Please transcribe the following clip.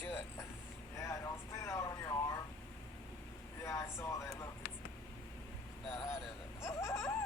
shit. Yeah, don't spit it out on your arm. Yeah, I saw that. Look, it's Not hot, is it?